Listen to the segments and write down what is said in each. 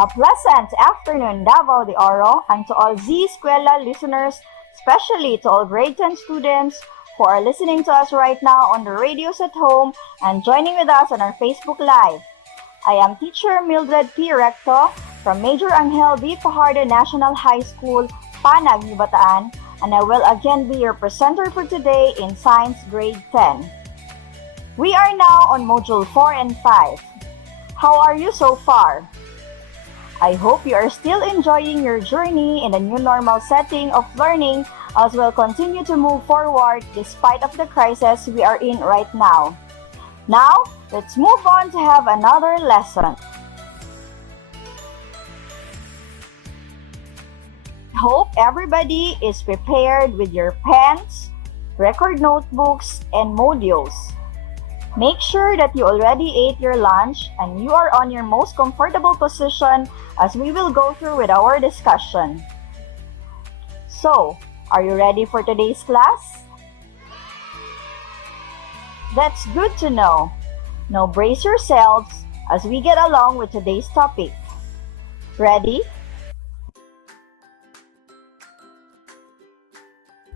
A pleasant afternoon, Davao de Oro, and to all Z-eskwela listeners, especially to all grade 10 students who are listening to us right now on the radios at home and joining with us on our Facebook Live. I am teacher Mildred P. Recto from Major Angel B. Fajardo National High School, Panag, Bataan, and I will again be your presenter for today in Science Grade 10. We are now on Module 4 and 5. How are you so far? I hope you are still enjoying your journey in the new normal setting of learning as we'll continue to move forward despite of the crisis we are in right now. Now, let's move on to have another lesson. I hope everybody is prepared with your pens, record notebooks, and modules. Make sure that you already ate your lunch and you are on your most comfortable position as we will go through with our discussion. So, are you ready for today's class? That's good to know. Now brace yourselves as we get along with today's topic. Ready?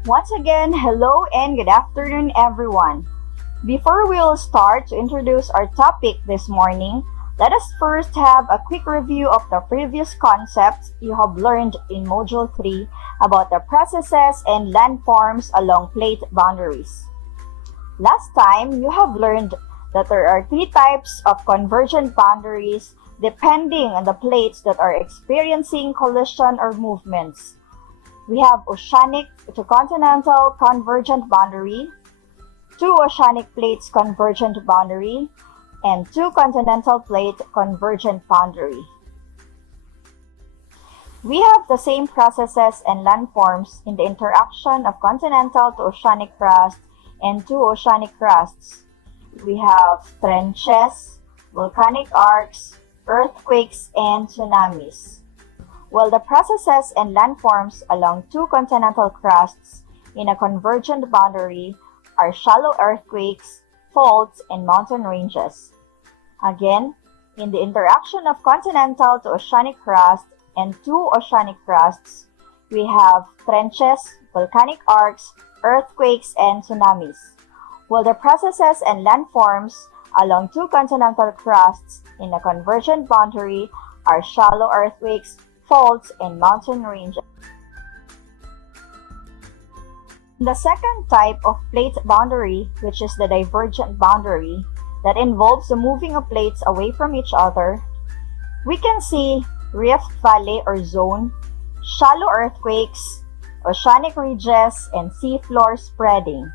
Once again, hello and good afternoon everyone. Before we will start to introduce our topic this morning, let us first have a quick review of the previous concepts you have learned in Module 3 about the processes and landforms along plate boundaries. Last time, you have learned that there are three types of convergent boundaries depending on the plates that are experiencing collision or movements. We have oceanic to continental convergent boundary, two oceanic plates convergent boundary, and two continental plate convergent boundary. We have the same processes and landforms in the interaction of continental to oceanic crust and two oceanic crusts. We have trenches, volcanic arcs, earthquakes, and tsunamis. While the processes and landforms along two continental crusts in a convergent boundary are shallow earthquakes, faults, and mountain ranges. Again, in the interaction of continental to oceanic crust and two oceanic crusts, we have trenches, volcanic arcs, earthquakes, and tsunamis. While the processes and landforms along two continental crusts in a convergent boundary are shallow earthquakes, faults, and mountain ranges. The second type of plate boundary, which is the divergent boundary, that involves the moving of plates away from each other, we can see rift valley or zone, shallow earthquakes, oceanic ridges, and seafloor spreading.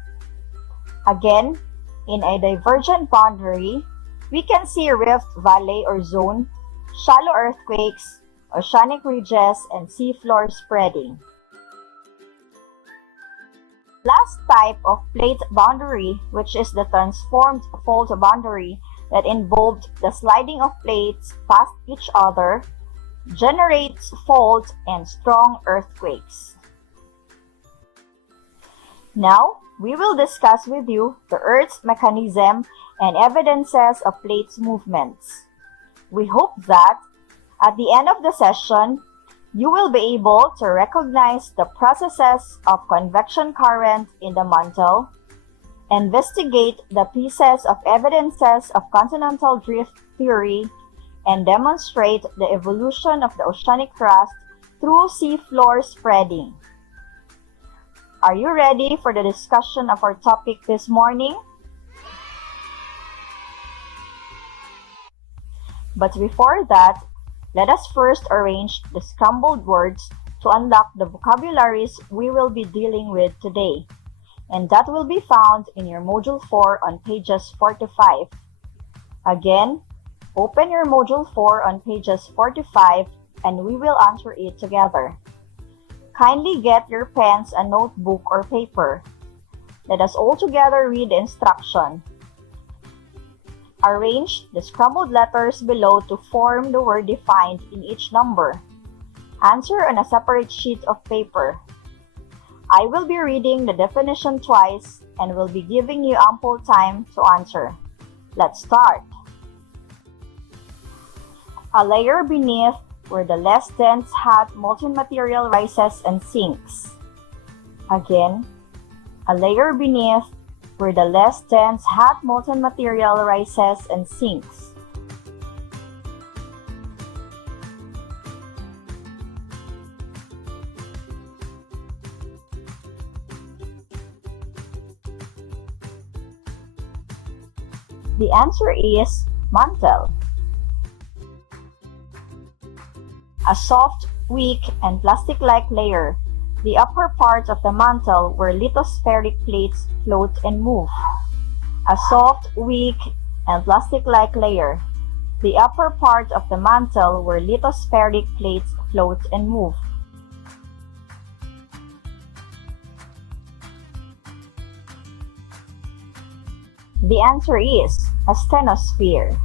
Again, in a divergent boundary, we can see rift valley or zone, shallow earthquakes, oceanic ridges, and seafloor spreading. Last type of plate boundary, which is the transformed fault boundary that involved the sliding of plates past each other, generates faults and strong earthquakes. Now, we will discuss with you the Earth's mechanism and evidences of plates movements. We hope that at the end of the session, you will be able to recognize the processes of convection current in the mantle, investigate the pieces of evidences of continental drift theory, and demonstrate the evolution of the oceanic crust through seafloor spreading. Are you ready for the discussion of our topic this morning? But before that, let us first arrange the scrambled words to unlock the vocabularies we will be dealing with today, and that will be found in your Module 4 on pages 4 to 5. Again, open your Module 4 on pages 4 to 5 and we will answer it together. Kindly get your pens and notebook or paper. Let us all together read the instruction. Arrange the scrambled letters below to form the word defined in each number. Answer on a separate sheet of paper. I will be reading the definition twice and will be giving you ample time to answer. Let's start. A layer beneath where the less dense hot molten material rises and sinks. Again, a layer beneath, where the less dense hot molten material rises and sinks. The answer is mantle. A soft, weak, and plastic-like layer, the upper part of the mantle where lithospheric plates float and move. A soft, weak, and plastic-like layer, the upper part of the mantle where lithospheric plates float and move. The answer is a stenosphere.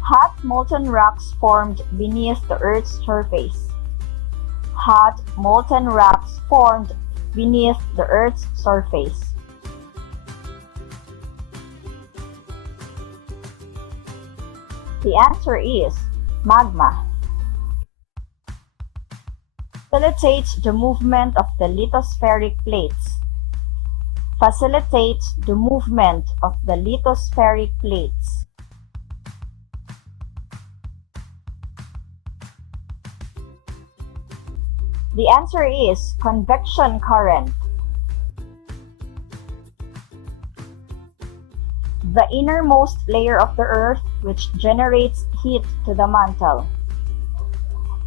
Hot molten rocks formed beneath the Earth's surface. Hot molten rocks formed beneath the Earth's surface. The answer is magma. Facilitates the movement of the lithospheric plates. Facilitates the movement of the lithospheric plates. The answer is convection current. The innermost layer of the Earth which generates heat to the mantle.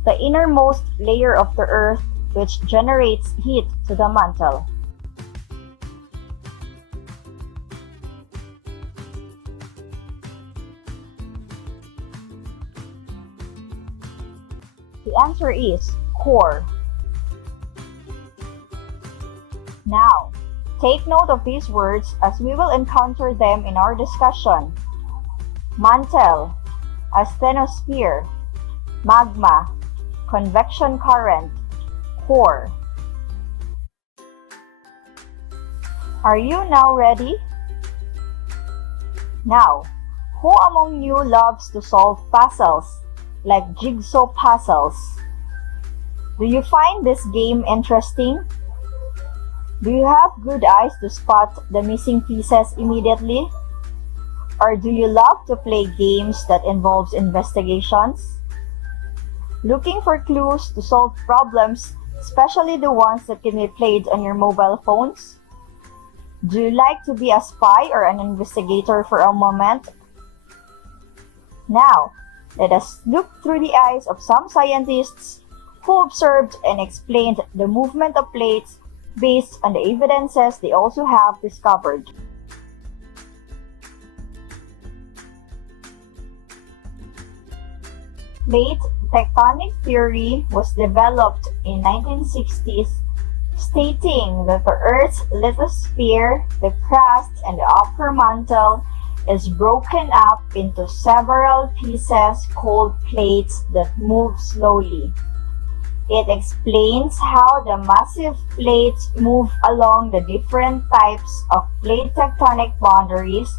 The innermost layer of the Earth which generates heat to the mantle. The answer is core. Now, take note of these words as we will encounter them in our discussion. Mantle, asthenosphere, magma, convection current, core. Are you now ready? Now, who among you loves to solve puzzles, like jigsaw puzzles? Do you find this game interesting? Do you have good eyes to spot the missing pieces immediately? Or do you love to play games that involves investigations? Looking for clues to solve problems, especially the ones that can be played on your mobile phones? Do you like to be a spy or an investigator for a moment? Now, let us look through the eyes of some scientists who observed and explained the movement of plates based on the evidences they also have discovered. Plate tectonic theory was developed in 1960s, stating that the Earth's lithosphere, the crust, and the upper mantle is broken up into several pieces called plates that move slowly. It explains how the massive plates move along the different types of plate tectonic boundaries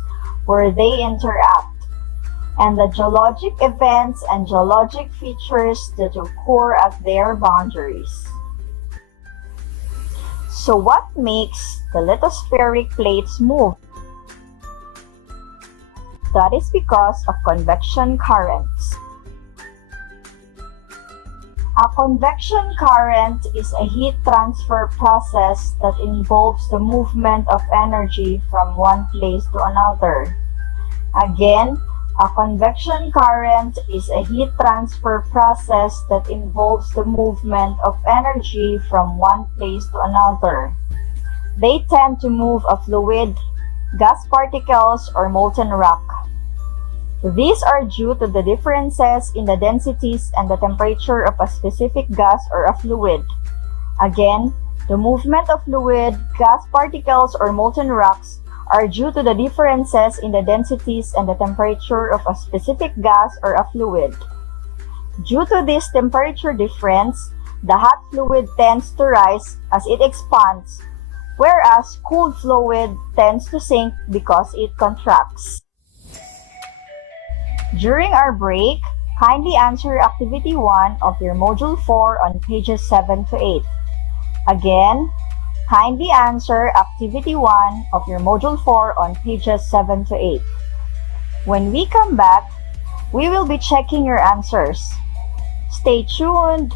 where they interact, and the geologic events and geologic features that occur at their boundaries. So what makes the lithospheric plates move? That is because of convection currents. A convection current is a heat transfer process that involves the movement of energy from one place to another. Again, a convection current is a heat transfer process that involves the movement of energy from one place to another. They tend to move a fluid, gas particles, or molten rock. These are due to the differences in the densities and the temperature of a specific gas or a fluid. Again, the movement of fluid, gas particles, or molten rocks are due to the differences in the densities and the temperature of a specific gas or a fluid. Due to this temperature difference, the hot fluid tends to rise as it expands, whereas cold fluid tends to sink because it contracts. During our break, Kindly answer Activity 1 of your Module 4 on pages 7 to 8. Again, kindly answer Activity 1 of your Module 4 on pages 7 to 8. When we come back, we will be checking your answers. Stay tuned!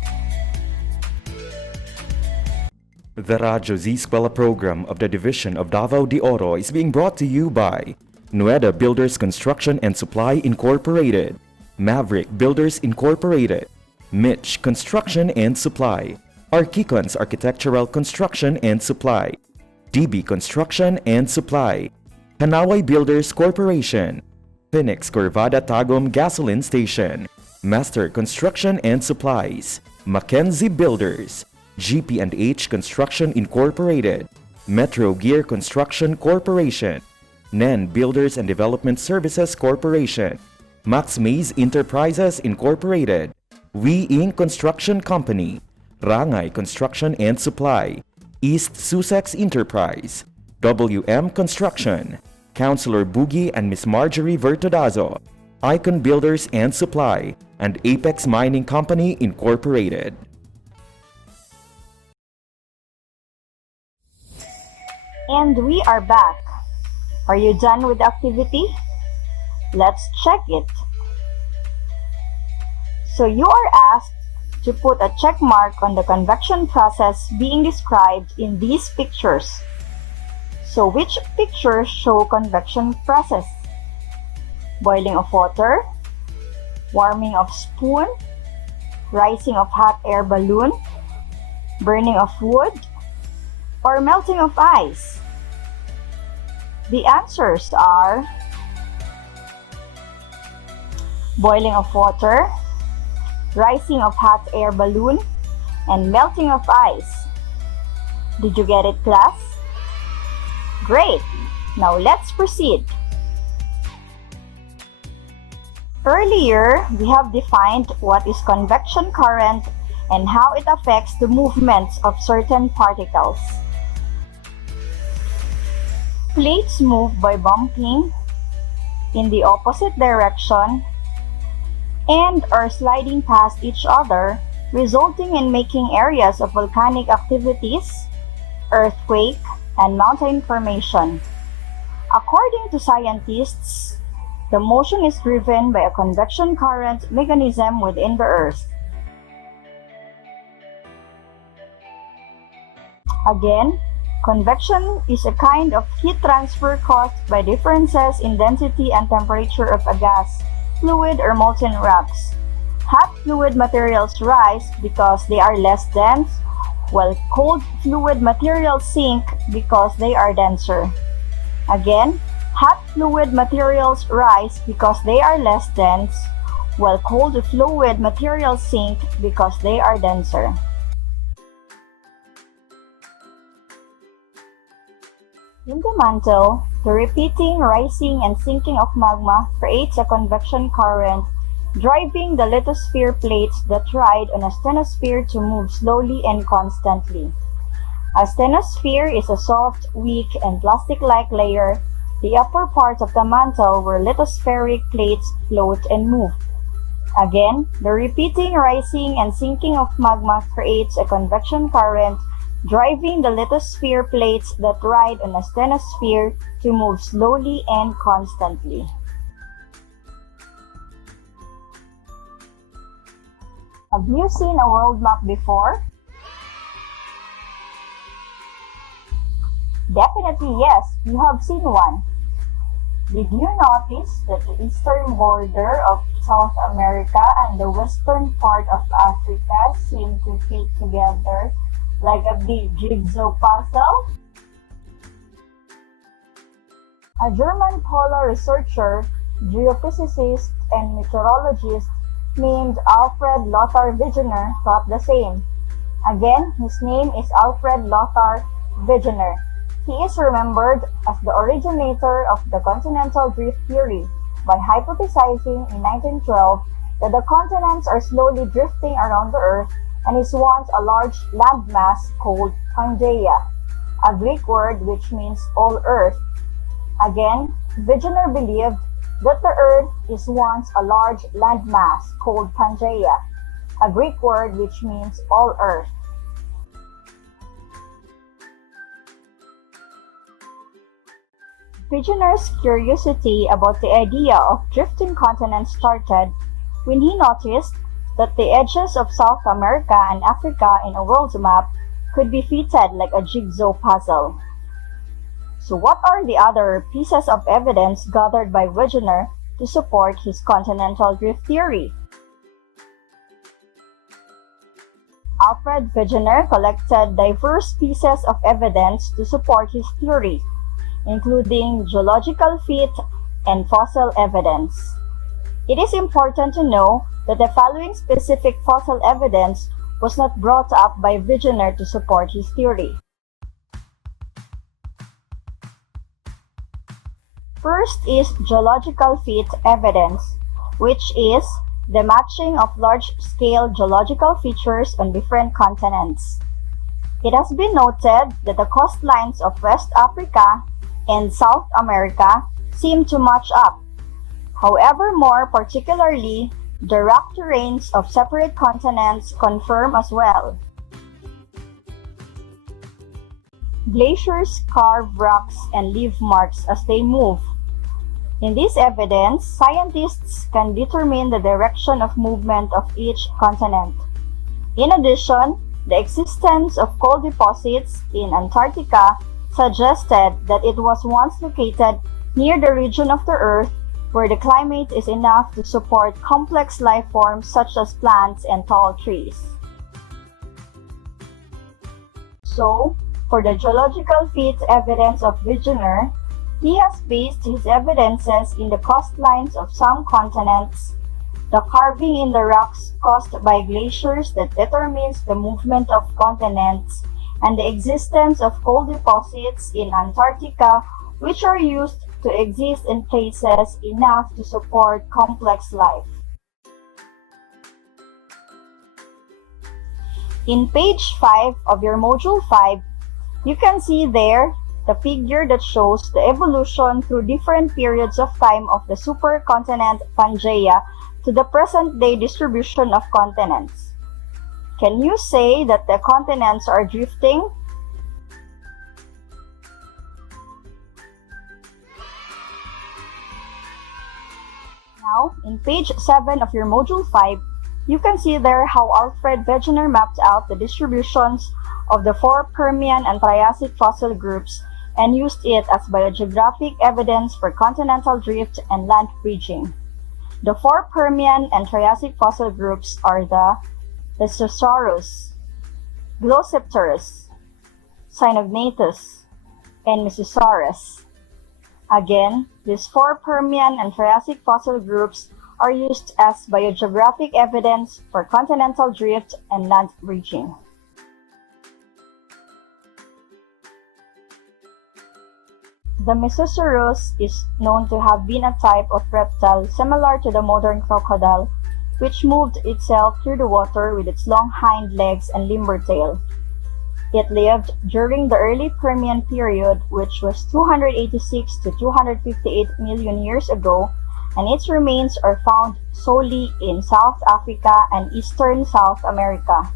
The Radyo Z-eskwela program of the Division of Davao de Oro is being brought to you by Nueda Builders Construction and Supply Incorporated, Maverick Builders Incorporated, Mitch Construction and Supply, Archicons Architectural Construction and Supply, DB Construction and Supply, Hanaway Builders Corporation, Phoenix Corvada Tagum Gasoline Station, Master Construction and Supplies, Mackenzie Builders, GP&H Construction Incorporated, Metro Gear Construction Corporation, NEN Builders and Development Services Corporation, Max Mays Enterprises Incorporated, We Inc. Construction Company, Rangay Construction and Supply, East Sussex Enterprise, WM Construction, Councilor Boogie and Miss Marjorie Vertodazo, Icon Builders and Supply, and Apex Mining Company Incorporated. And we are back. Are you done with the activity? Let's check it. So you are asked to put a check mark on the convection process being described in these pictures. So which pictures show convection process? Boiling of water, warming of spoon, rising of hot air balloon, burning of wood, or melting of ice? The answers are boiling of water, rising of hot air balloon, and melting of ice. Did you get it, class? Great! Now let's proceed. Earlier, we have defined what is convection current and how it affects the movements of certain particles. Plates move by bumping in the opposite direction and are sliding past each other, resulting in making areas of volcanic activities, earthquake, and mountain formation. According to scientists, the motion is driven by a convection current mechanism within the Earth. Again, convection is a kind of heat transfer caused by differences in density and temperature of a gas, fluid, or molten rocks. Hot fluid materials rise because they are less dense, while cold fluid materials sink because they are denser. Again, hot fluid materials rise because they are less dense, while cold fluid materials sink because they are denser. In the mantle, the repeating rising and sinking of magma creates a convection current, driving the lithosphere plates that ride on a stenosphere to move slowly and constantly. A stenosphere is a soft, weak, and plastic-like layer, the upper part of the mantle where lithospheric plates float and move. Again, the repeating rising and sinking of magma creates a convection current, driving the lithosphere plates that ride on a stenosphere to move slowly and constantly. Have you seen a world map before? Definitely yes, you have seen one. Did you notice that the eastern border of South America and the western part of Africa seem to fit together like a big jigsaw puzzle? A German polar researcher, geophysicist, and meteorologist named Alfred Lothar Wegener thought the same. Again, his name is Alfred Lothar Wegener. He is remembered as the originator of the continental drift theory by hypothesizing in 1912 that the continents are slowly drifting around the Earth and is once a large landmass called Pangaea, a Greek word which means all Earth. Again, Wegener believed that the Earth is once a large landmass called Pangaea, a Greek word which means all Earth. Wegener's curiosity about the idea of drifting continents started when he noticed that the edges of South America and Africa in a world map could be fitted like a jigsaw puzzle. So what are the other pieces of evidence gathered by Wegener to support his continental drift theory? Alfred Wegener collected diverse pieces of evidence to support his theory, including geological feet and fossil evidence. It is important to know that the following specific fossil evidence was not brought up by Wegener to support his theory. First is geological feet evidence, which is the matching of large-scale geological features on different continents. It has been noted that the coastlines of West Africa and South America seem to match up. However, more particularly, the rock terrains of separate continents confirm as well. Glaciers carve rocks and leave marks as they move. In this evidence, scientists can determine the direction of movement of each continent. In addition, the existence of coal deposits in Antarctica suggested that it was once located near the region of the Earth where the climate is enough to support complex life forms such as plants and tall trees. So, for the geological feet evidence of Wegener, he has based his evidences in the coastlines of some continents, the carving in the rocks caused by glaciers that determines the movement of continents, and the existence of coal deposits in Antarctica which are used to exist in places enough to support complex life. In page 5 of your Module 5, you can see there the figure that shows the evolution through different periods of time of the supercontinent Pangaea to the present-day distribution of continents. Can you say that the continents are drifting? Now, in page 7 of your Module 5, you can see there how Alfred Wegener mapped out the distributions of the 4 Permian and Triassic fossil groups and used it as biogeographic evidence for continental drift and land bridging. The 4 Permian and Triassic fossil groups are the Mesosaurus, Glossopteris, Synognathus, and Mesosaurus. Again, these 4 Permian and Triassic fossil groups are used as biogeographic evidence for continental drift and land bridging. The Mesosaurus is known to have been a type of reptile similar to the modern crocodile, which moved itself through the water with its long hind legs and limber tail. It lived during the early Permian period, which was 286 to 258 million years ago, and its remains are found solely in South Africa and eastern South America.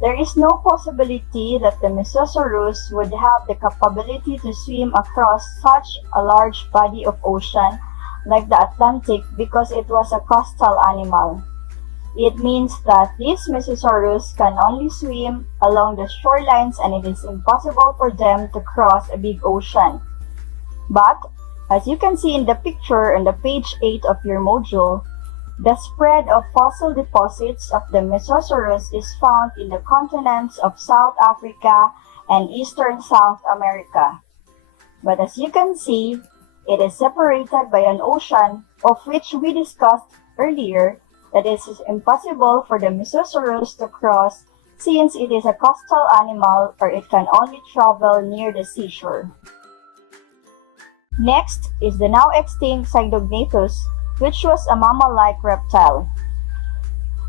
There is no possibility that the Mesosaurus would have the capability to swim across such a large body of ocean like the Atlantic because it was a coastal animal. It means that these Mesosaurus can only swim along the shorelines and it is impossible for them to cross a big ocean. But, as you can see in the picture on the page 8 of your module, the spread of fossil deposits of the Mesosaurus is found in the continents of South Africa and eastern South America. But as you can see, it is separated by an ocean of which we discussed earlier that it is impossible for the Mesosaurus to cross since it is a coastal animal or it can only travel near the seashore. Next is the now extinct Synognathus, which was a mammal-like reptile.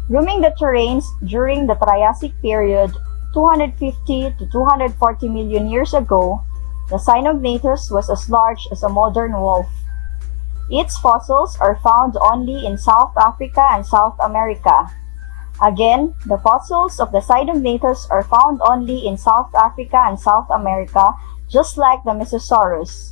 Roaming the terrains during the Triassic period, 250 to 240 million years ago, the Synognathus was as large as a modern wolf. Its fossils are found only in South Africa and South America. Again, the fossils of the Cyanogenatus are found only in South Africa and South America, just like the Mesosaurus.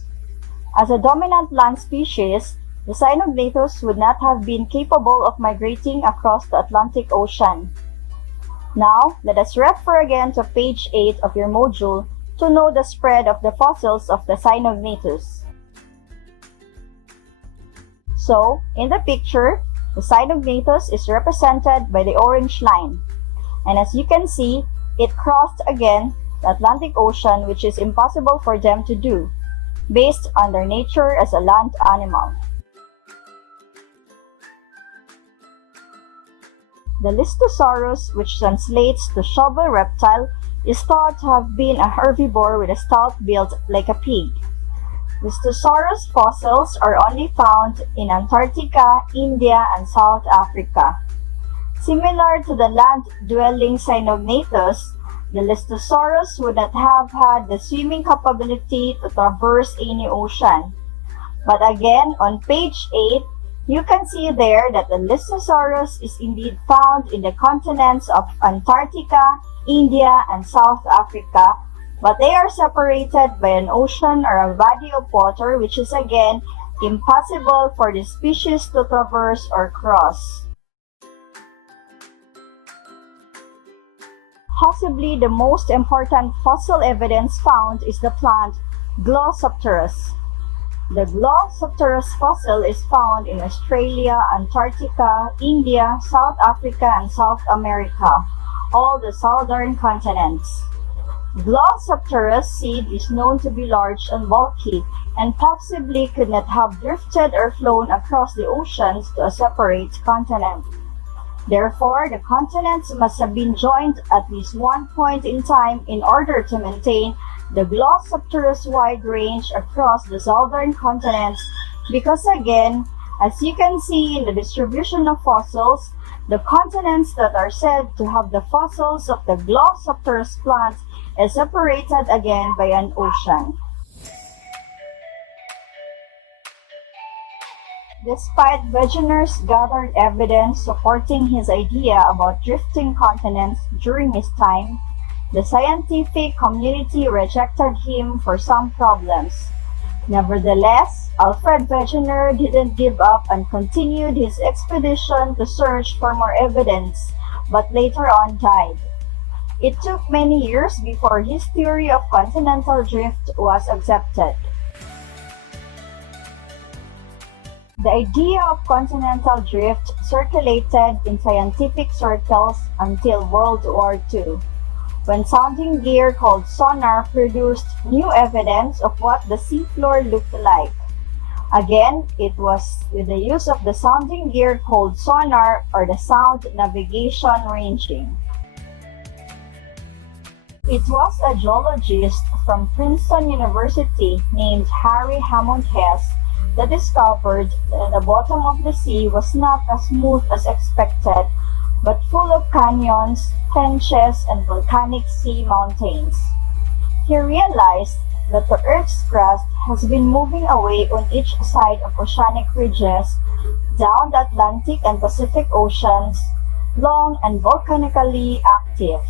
As a dominant land species, the Cyanogenatus would not have been capable of migrating across the Atlantic Ocean. Now, let us refer again to page 8 of your module to know the spread of the fossils of the Cyanogenatus. So, in the picture, the Cyanogenatus is represented by the orange line. And as you can see, it crossed again the Atlantic Ocean, which is impossible for them to do, based on their nature as a land animal. The Listosaurus, which translates to shovel reptile, is thought to have been a herbivore with a stout built like a pig. Listosaurus fossils are only found in Antarctica, India, and South Africa. Similar to the land-dwelling Cyanogenatus, the Listosaurus would not have had the swimming capability to traverse any ocean. But again, on page 8, you can see there that the Listosaurus is indeed found in the continents of Antarctica, India, and South Africa, but they are separated by an ocean or a body of water, which is again impossible for the species to traverse or cross. Possibly the most important fossil evidence found is the plant Glossopteris. The Glossopteris fossil is found in Australia, Antarctica, India, South Africa, and South America, all the southern continents. Glossopteris seed is known to be large and bulky, and possibly could not have drifted or flown across the oceans to a separate continent. Therefore, the continents must have been joined at least one point in time in order to maintain the Glossopteris wide range across the southern continents, because again, as you can see in the distribution of fossils, the continents that are said to have the fossils of the Glossopteris plant is separated again by an ocean. Despite Wegener's gathered evidence supporting his idea about drifting continents during his time, the scientific community rejected him for some problems. Nevertheless, Alfred Wegener didn't give up and continued his expedition to search for more evidence, but later on died. It took many years before his theory of continental drift was accepted. The idea of continental drift circulated in scientific circles until World War II, when sounding gear called sonar produced new evidence of what the seafloor looked like. Again, it was with the use of the sounding gear called sonar or the sound navigation ranging. It was a geologist from Princeton University named Harry Hammond Hess that discovered that the bottom of the sea was not as smooth as expected, but full of canyons, trenches, and volcanic sea mountains. He realized that the Earth's crust has been moving away on each side of oceanic ridges down the Atlantic and Pacific Oceans, long and volcanically active.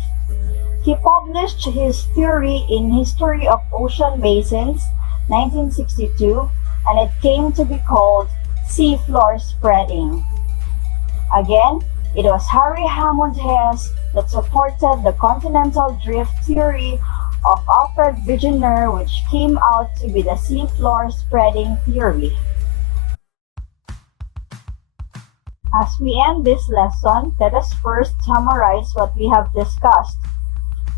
He published his theory in History of Ocean Basins, 1962, and it came to be called seafloor spreading. Again, it was Harry Hammond Hess that supported the continental drift theory of Alfred Wegener, which came out to be the seafloor spreading theory. As we end this lesson, let us first summarize what we have discussed.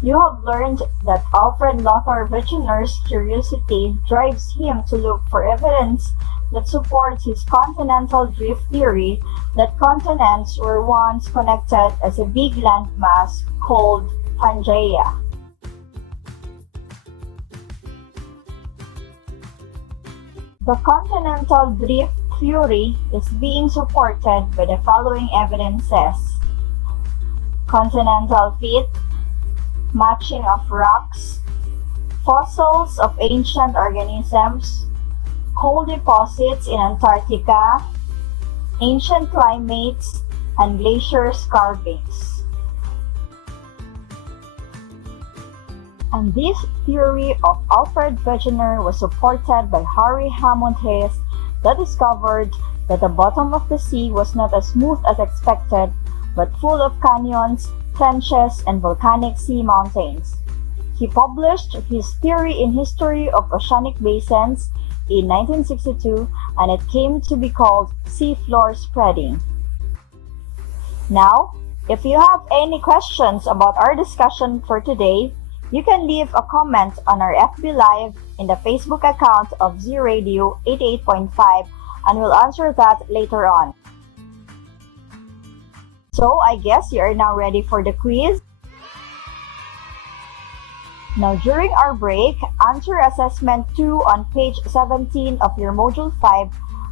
You have learned that Alfred Lothar Wegener's curiosity drives him to look for evidence that supports his continental drift theory that continents were once connected as a big landmass called Pangaea. The continental drift theory is being supported by the following evidences: continental feet, matching of rocks, fossils of ancient organisms, coal deposits in Antarctica, ancient climates, and glacier carvings. And this theory of Alfred Wegener was supported by Harry Hammond Hayes, that discovered that the bottom of the sea was not as smooth as expected, but full of canyons, trenches, and volcanic sea mountains. He published his theory in History of Oceanic Basins in 1962, and it came to be called seafloor spreading. Now, if you have any questions about our discussion for today, you can leave a comment on our FB Live in the Facebook account of Z Radio 88.5, and we'll answer that later on. So I guess you are now ready for the quiz. Now during our break, answer assessment 2 on page 17 of your module 5,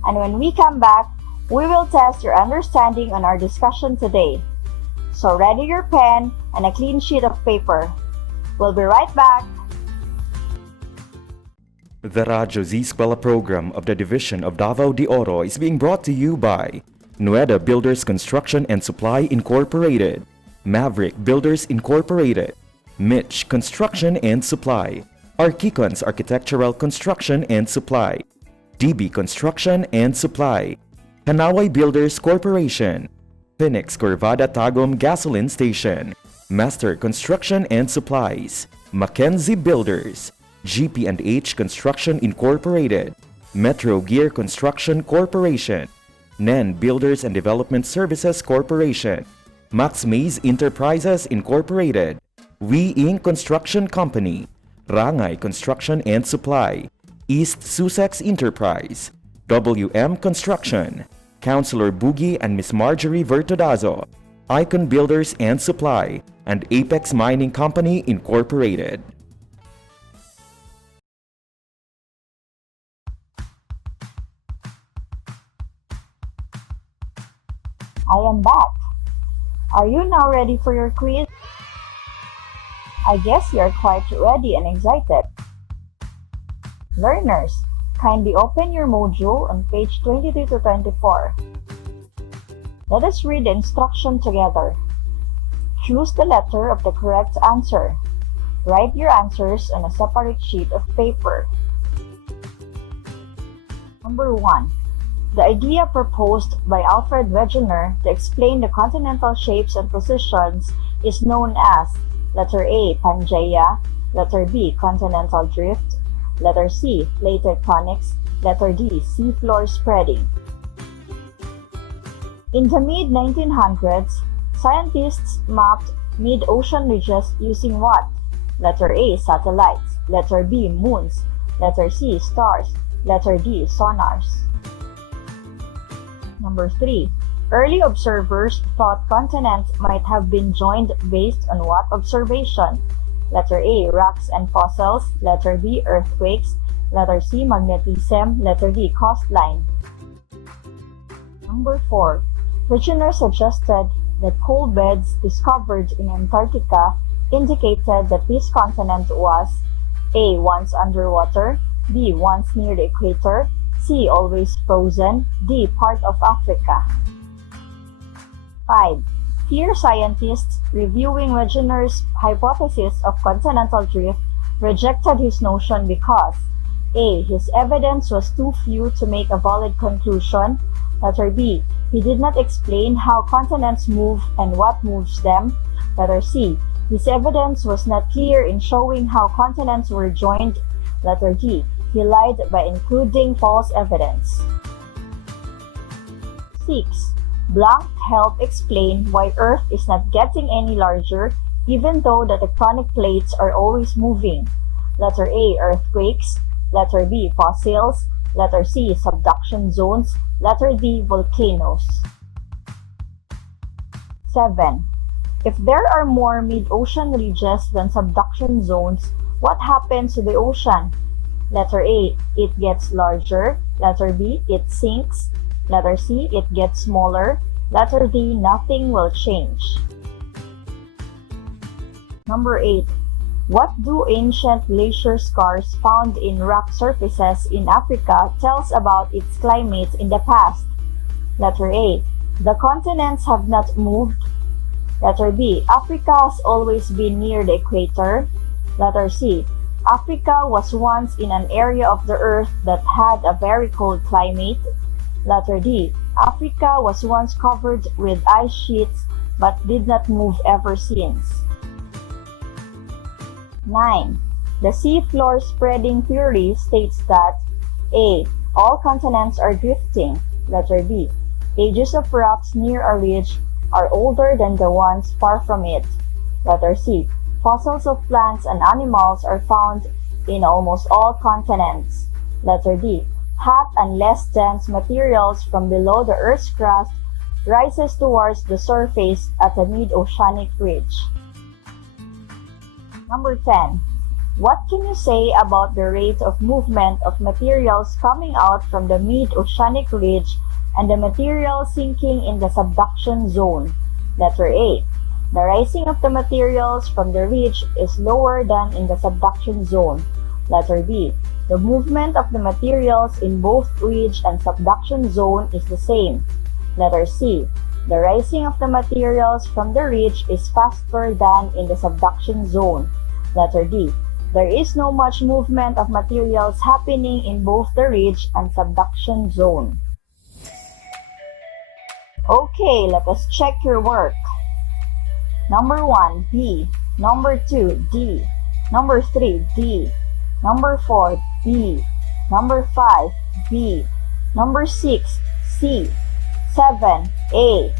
and when we come back, we will test your understanding on our discussion today. So ready your pen and a clean sheet of paper. We'll be right back. The Radyo Z-eskwela program of the Division of Davao de Oro is being brought to you by Nueda Builders Construction and Supply Incorporated, Maverick Builders Incorporated, Mitch Construction and Supply, Archicons Architectural Construction and Supply, DB Construction and Supply, Hanaway Builders Corporation, Phoenix Corvada Tagum Gasoline Station, Master Construction and Supplies, Mackenzie Builders, GP&H Construction Incorporated, Metro Gear Construction Corporation, NEN Builders and Development Services Corporation, Max Mays Enterprises Incorporated, We Inc. Construction Company, Rangay Construction and Supply, East Sussex Enterprise, WM Construction, Councilor Boogie and Miss Marjorie Vertodazo, Icon Builders and Supply, and Apex Mining Company Incorporated. I am back. Are you now ready for your quiz? I guess you are quite ready and excited. Learners, kindly open your module on page 22 to 24. Let us read the instruction together. Choose the letter of the correct answer. Write your answers on a separate sheet of paper. Number 1. The idea proposed by Alfred Wegener to explain the continental shapes and positions is known as letter A. Pangaea, letter B. Continental drift, letter C. Plate tectonics, letter D. Seafloor spreading. In the mid-1900s, scientists mapped mid-ocean ridges using what? Letter A. Satellites, letter B. Moons, letter C. Stars, letter D. Sonars. Number 3. Early observers thought continents might have been joined based on what observation? Letter A. Rocks and fossils, letter B. Earthquakes, letter C. Magnetism, letter D. Coastline. Number 4. Wegener suggested that coal beds discovered in Antarctica indicated that this continent was A. Once underwater, B. Once near the equator, C. Always frozen, D. Part of Africa. 5. Here scientists reviewing Wegener's hypothesis of continental drift rejected his notion because A. His evidence was too few to make a valid conclusion, letter B. He did not explain how continents move and what moves them, letter C. His evidence was not clear in showing how continents were joined, letter D. He lied by including false evidence. 6. Blank helped explain why Earth is not getting any larger even though the tectonic plates are always moving. Letter A. Earthquakes, letter B. Fossils, letter C. Subduction zones, letter D. Volcanoes. 7. If there are more mid-ocean ridges than subduction zones, what happens to the ocean? Letter A. It gets larger. Letter B. It sinks. Letter C. It gets smaller. Letter D. Nothing will change. Number 8. What do ancient glacier scars found in rock surfaces in Africa tells about its climate in the past? Letter A. The continents have not moved. Letter B. Africa has always been near the equator. Letter C. Africa was once in an area of the earth that had a very cold climate. Letter D. Africa was once covered with ice sheets but did not move ever since. 9. The seafloor spreading theory states that A. All continents are drifting. Letter B. Ages of rocks near a ridge are older than the ones far from it. Letter C. Fossils of plants and animals are found in almost all continents. Letter D. Hot and less dense materials from below the Earth's crust rises towards the surface at a mid-oceanic ridge. Number 10. What can you say about the rate of movement of materials coming out from the mid-oceanic ridge and the material sinking in the subduction zone? Letter A. The rising of the materials from the ridge is lower than in the subduction zone. Letter B. The movement of the materials in both ridge and subduction zone is the same. Letter C. The rising of the materials from the ridge is faster than in the subduction zone. Letter D. There is no much movement of materials happening in both the ridge and subduction zone. Okay, let us check your work. Number 1, B. Number 2, D. Number 3, D. Number 4, B. Number 5, B. Number 6, C. 7, A.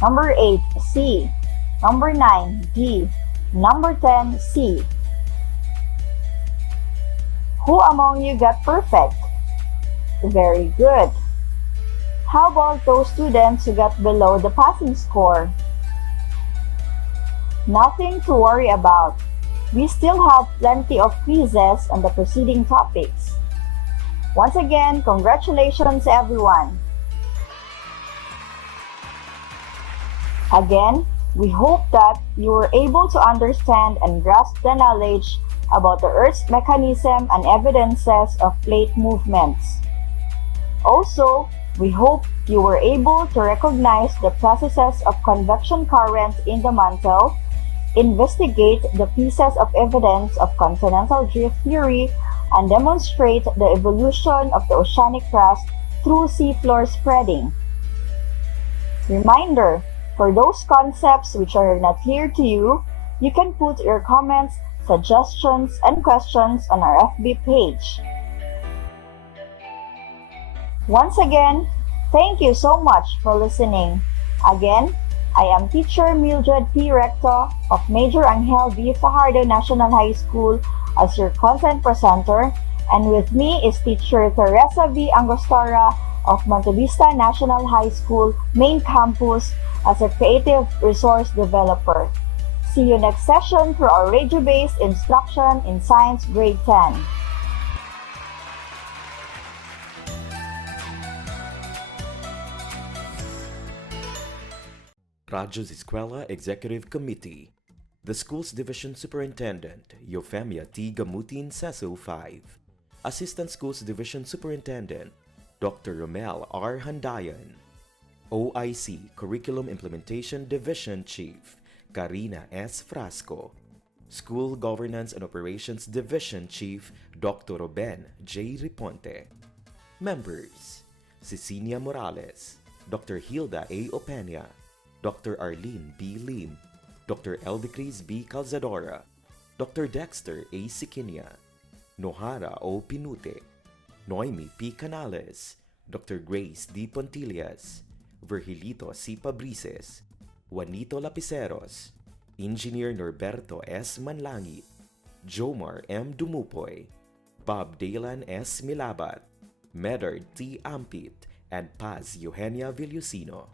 Number 8, C. Number 9, D. Number 10, C. Who among you got perfect? Very good. How about those students who got below the passing score? Nothing to worry about. We still have plenty of quizzes on the preceding topics. Once again, congratulations everyone. Again, we hope that you were able to understand and grasp the knowledge about the Earth's mechanism and evidences of plate movements. Also, we hope you were able to recognize the processes of convection current in the mantle, investigate the pieces of evidence of continental drift theory, and demonstrate the evolution of the oceanic crust through seafloor spreading. Reminder, for those concepts which are not clear to you, you can put your comments, suggestions, and questions on our FB page. Once again, thank you so much for listening. Again, I am Teacher Mildred P. Recto of Major Angel V. Fajardo National High School as your content presenter, and with me is Teacher Teresa V. Angostura of Monte Vista National High School Main Campus as a creative resource developer. See you next session for our radio-based instruction in Science Grade 10. Radyo Z-eskwela Executive Committee. The School's Division Superintendent, Eufemia T. Gamutin Cecil 5. Assistant Schools Division Superintendent, Dr. Romel R. Handayan. OIC Curriculum Implementation Division Chief, Karina S. Frasco. School Governance and Operations Division Chief, Dr. Ruben J. Riponte. Members: Cecilia Morales, Dr. Hilda A. Opeña, Dr. Arlene B. Lim, Dr. Eldecris B. Calzadora, Dr. Dexter A. Siquinia, Nohara O. Pinute, Noemi P. Canales, Dr. Grace D. Pontillas, Virgilito C. Pabrices, Juanito Lapiceros, Engineer Norberto S. Manlangit, Jomar M. Dumupoy, Bob Dalan S. Milabat, Medard T. Ampit, and Paz Eugenia Villusino.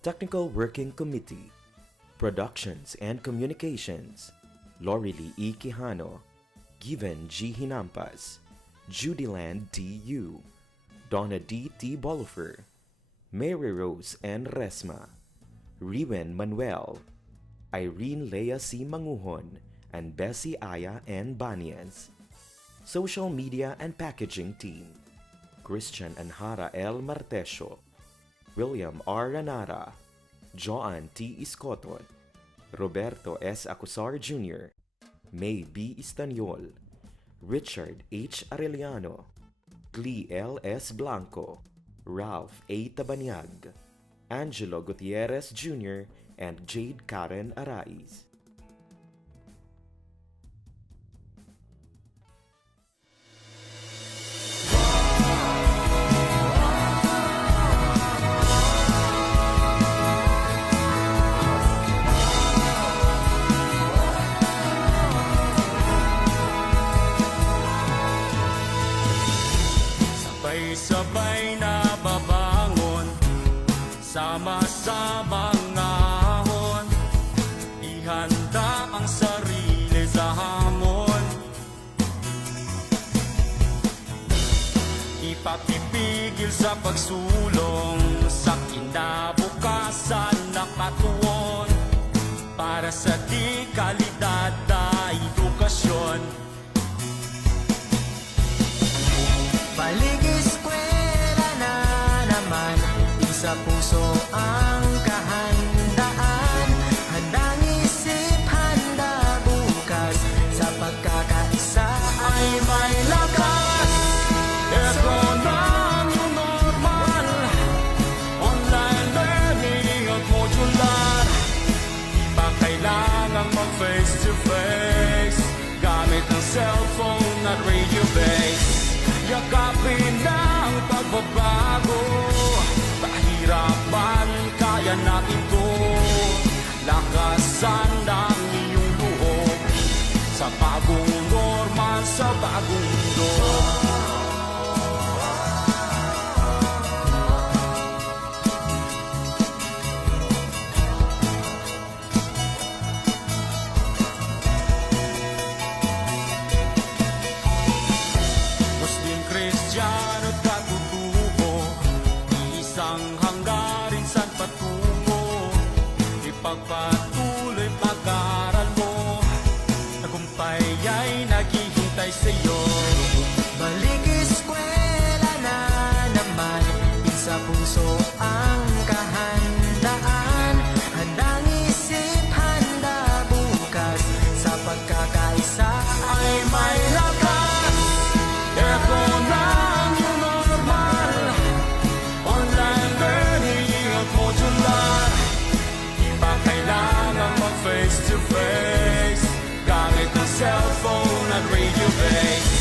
Technical Working Committee, Productions and Communications, Lorely E. Quijano, Given G. Hinampas, Judyland T. Yu, Donna D. T. Bolifer, Mary Rose N. Resma, Riwen Manuel, Irene Lea C. Manguhon, and Bessie Aya N. Banias. Social Media and Packaging Team, Christian Anhara L. Martesio, William R. Ranara, Joan T. Iscoton, Roberto S. Acusar Jr., May B. Istanyol, Richard H. Arellano, Glee L. S. Blanco, Ralph A. Tabanyag, Angelo Gutierrez Jr., and Jade Karen Arais. Sabay-sabay na babangon, sama-samang ahon, ihanda ang sarili sa hamon. Ipapipigil sa pagsulong sa kinabukasan na katuon, para sa di kalidad na edukasyon. Balik-eskwela na naman, sa puso ang kahandaan. Handang isip, handa bukas, sa pagkakaisa Ay may lakas, ito na ang normal. Online learning at modular, di pa kailangang mag-face to face, gamit ang cellphone at radio base. Yakapin ang pagbabago, pahirapan, kaya natin to. Lakasan ng iyong loob, sa bagong normal, sa bagong mundo. Kristiyano at katutubo, isang hanggarin san patungo. Ipagpatuloy pag-aaral mo, tagumpay ay naghihintay sa'yo. Balik-eskwela na naman, sa puso ang kahandaan. Handang isip, handa bukas, sa pagkakaisa Ay may lakas, ito na ang normal. Online learning at modular, di pa kailangang mag-face to face, gamit ang cellphone at radio base.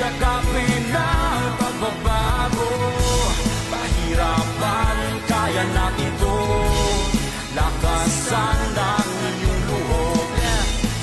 Yakapin ang pagbabago, pahirapan, kaya natin to. Lakasan ng iyong loob,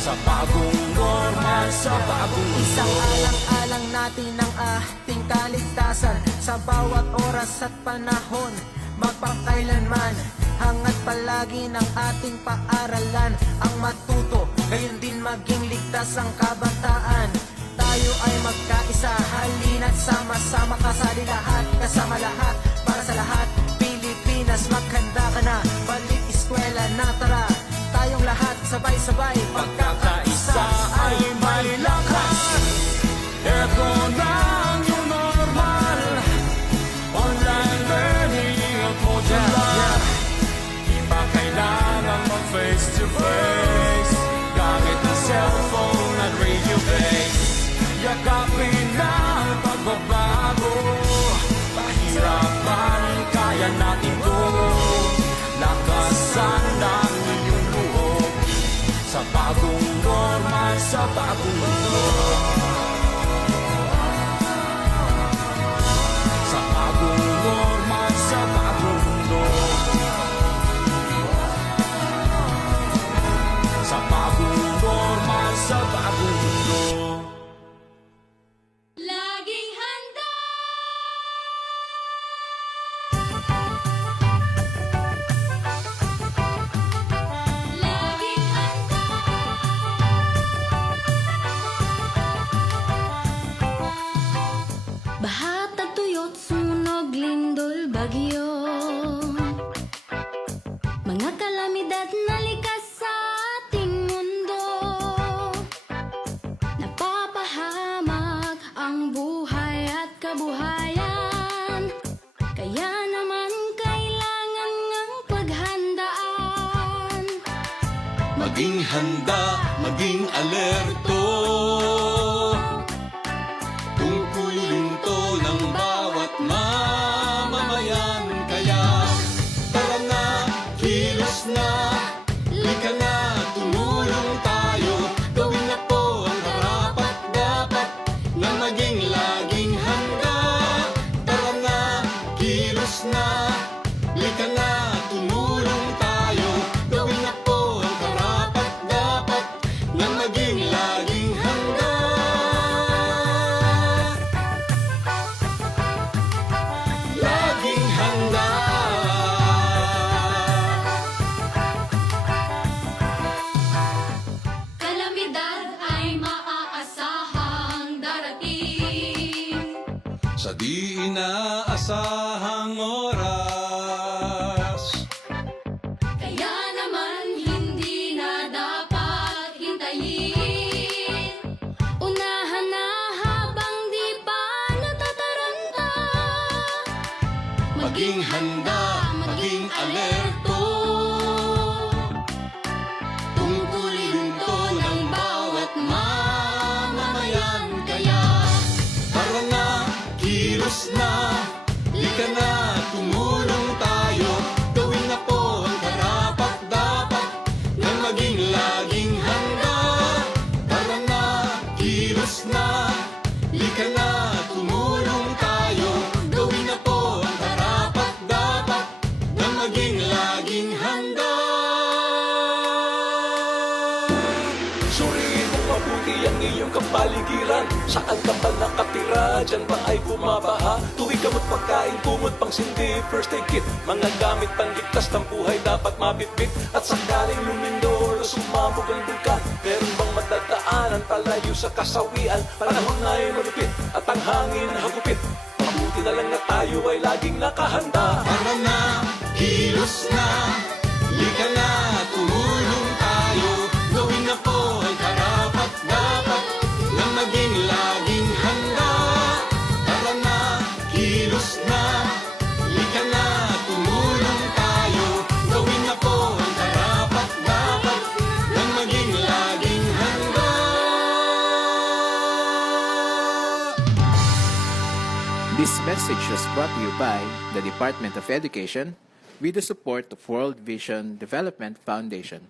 sa bagong normal, sa bagong mundo. Isang alang-alang natin ang ating kaligtasan, sa bawat oras at panahon, magpakailanman. Hangat palagi ng ating paaralan, ang matuto, gayon din maging ligtas ang kabataan. Tayo ay magkaisa, halina't sama-sama, kasali lahat, kasama lahat, para sa lahat. Pilipinas, maghanda ka na, balik-eskwela na, tara. Tayong lahat, sabay-sabay, Pagkakaisa ay may lakas, ito na ang new normal. Online learning at modular, di pa kailangang mag-face to face, gamit ang cellphone at radio base. Yakapin ang pagbabago, pahirapan, kaya natin to. Lakasan ng iyong loob, sa bagong normal, sa bagong mundo. Sa bagong normal, sa bagong mundo. Sa bagong normal, sa bagong mundo. Laging handa. Maging handa, maging alerto. Tungkulin to ng bawat mamamayan. Kaya tara na, kilos na, lika na, tumulong tayo. Gawin na po ang karapat dapat na maging laging handa. Tara na, kilos na, lika na, tumulong tayo. Gawin na po ang karapat dapat na maging laging handa. Laging handa. Kalamidad ay maaasahang darating. Sa di inaasahang oras, Kaya naman hindi na dapat hintayin. Unahan na habang di pa natataranta. maging handa, maging alerto. Tungkulin to ng bawat mamamayan. Kaya tara na, kilos na, lika na, tumulong tayo. Gawin na po ang karapat dapat na maging laging handa. Tara na, kilos na, lika na, tumulong tayo. Gawin na po ang karapat dapat na maging laging handa. Suriin mo mabuti ang iyong kapaligiran. Saan ka ba nakatira? Diyan ba ay bumabaha? Tuwing gamot pagkain, kumot pang sindi, first aid kit. Mga gamit panligtas ng buhay dapat mabitbit. At sakaling lumindol o sumabog ang bulkan, meron bang matagdaanan palayo sa kasawian? Panahon na ay malupit at ang hangin hagupit. Mabuti na lang na tayo ay laging nakahanda. Tara na, kilos na, lika na, tumulong tayo. Gawin na po ang karapat dapat na maging laging handa. Tara na, kilos na, lika na, tumulong tayo. Gawin na po ang karapat dapat na maging laging handa. This message was brought to you by the Department of Education with the support of World Vision Development Foundation.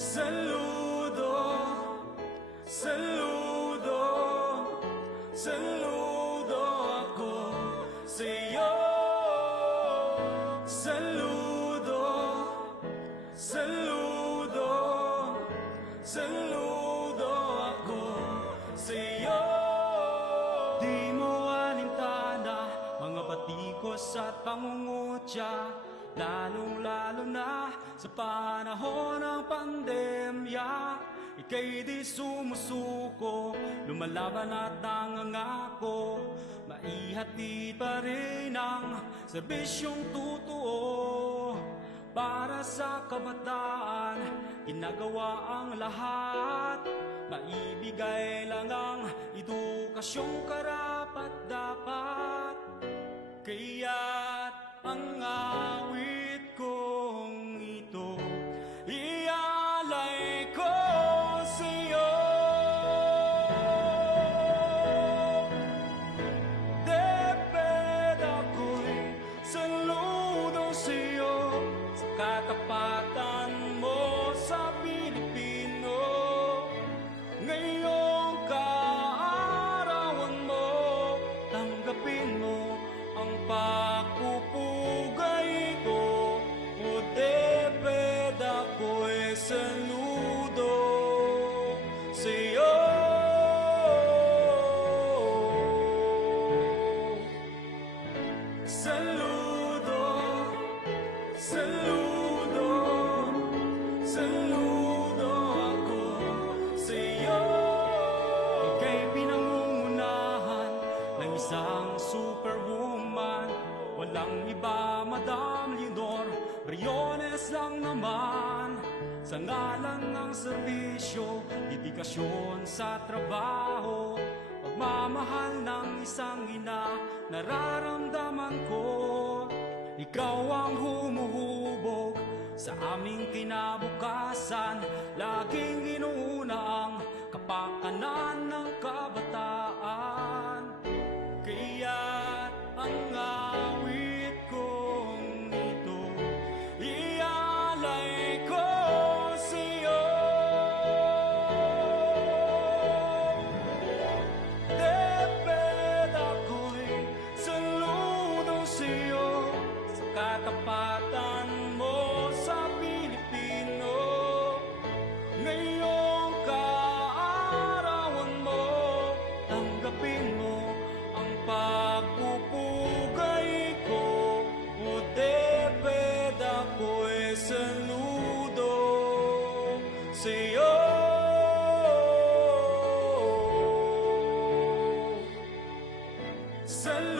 Saludo, saludo, saludo ako sa'yo. Saludo, saludo, saludo ako sa'yo. Di mo alintana mga batikos at pangungutya, lalong-lalo na sa panahon ng pandemya. Ika'y di sumusuko, lumalaban at nangangako, maihati pa rin ang serbisyong totoo. Para sa kabataan, ginagawa ang lahat, maibigay lang ang edukasyong karapat-dapat. Kaya't ang awit kong ito ialay ko sa'yo. Deped ako'y saludo sa'yo sa katapatan mo sa Pilipino. Ngayong kaarawan mo, tanggapin mo ang pagpupugay ko. O deped ako'y saludo sa'yo. Saludo, saludo, saludo ako sa'yo. Ika'y pinangungunahan ng isang superwoman, Walang iba, Madam Leonor, Briones lang naman. Sa ngalan ng serbisyo, dedikasyon sa trabaho, pagmamahal ng isang ina, nararamdaman ko. Ikaw ang humuhubog sa aming kinabukasan, laging inuuna ang kapakanan ng kabataan. Kaya't ang awit kong ito, ialay ko sa'yo. Deped ako'y saludo sa'yo, sa katapatan mo sa Pilipino. Ngayong kaarawan mo, tanggapin mo ang pagpupugay ko. O deped ako'y saludo sa'yo. Saludo